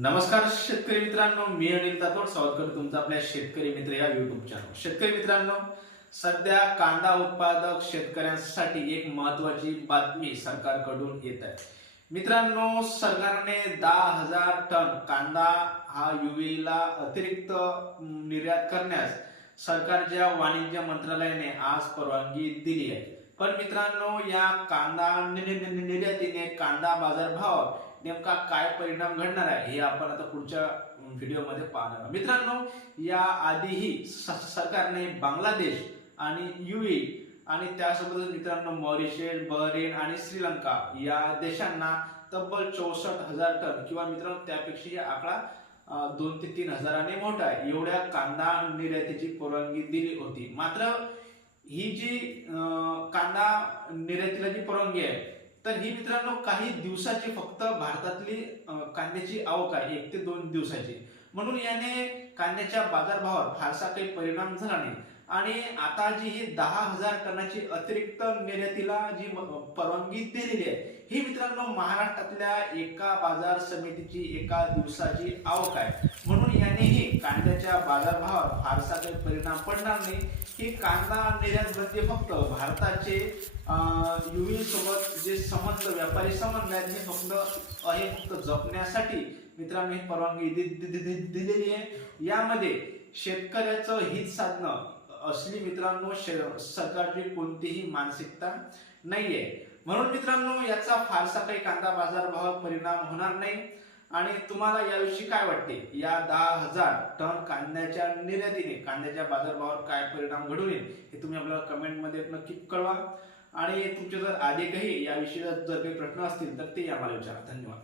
नमस्कार शेतकरी मित्रांनो मी अनिल तातोड स्वागत करतो तुमचं आपल्या शेतकरी मित्र या युट्यूब चॅनल शेतकरी मित्रांनो सध्या कांदा उत्पादक शेतकऱ्यांसाठी एक महत्वाची बातमी सरकारकडून येत आहे. मित्रांनो सरकारने दहा हजार टन कांदा हा युवीला अतिरिक्त निर्यात करण्यास सरकारच्या वाणिज्य मंत्रालयाने आज परवानगी दिली आहे. पण मित्रांनो या कांदा निर्यातीने कांदा बाजारभाव नेमका काय परिणाम घडणार आहे हे आपण आता पुढच्या व्हिडिओमध्ये पाहणार आहोत. मित्रांनो या आधीही सरकारने बांगलादेश आणि युए आणि त्यासोबतच मित्रांनो मॉरिशस बहरेन आणि श्रीलंका या देशांना तब्बल चौसष्ट हजार टन किंवा मित्रांनो त्यापेक्षा आकडा दोन ते तीन हजाराने मोठा आहे एवढ्या कांदा निर्यातीची परवानगी दिली होती मात्र ही जी कांदा निर्यातीला जी परवानगी आहे तर ही मित्रांनो काही दिवसाची फक्त भारतातली कांद्याची आवक आहे एक ते दोन दिवसाची. म्हणून याने कांद्याच्या बाजारभावावर फारसा काही परिणाम झाला नाही. आणि आता जी ही दहा हजार टनाची अतिरिक्त निर्यातीला जी परवानगी दिलेली आहे ही मित्रांनो महाराष्ट्रातल्या एका बाजार समितीची एका दिवसाची आवक आहे. म्हणून यानेही कांद्याच्या बाजारभावावर फारसा काही परिणाम पडणार नाही. ही कांदा निर्यात बंदी फक्त भारताचे युए सोबत जे संबंध व्यापारी संबंध आहेत हे फक्त हे फक्त जपण्यासाठी मित्रांनो ही परवानगी दि- दिलेली आहे. यामध्ये शेतकऱ्याचं हित साधणं असली मित्रांनो सरकारची कोणतीही मानसिकता नाहीये. म्हणून मित्रांनो याचा फारसा काही कांदा बाजारभावावर परिणाम होणार नाही. आणि तुम्हाला याविषयी काय वाटते? या दहा हजार टन कांद्याच्या निर्यातीने कांद्याच्या बाजारभावावर काय परिणाम घडून येईल हे तुम्ही आपल्याला कमेंटमध्ये नक्की कळवा. आणि तुमचे जर आधी काही याविषयी जर काही प्रश्न असतील तर ते आम्हाला विचारा. धन्यवाद.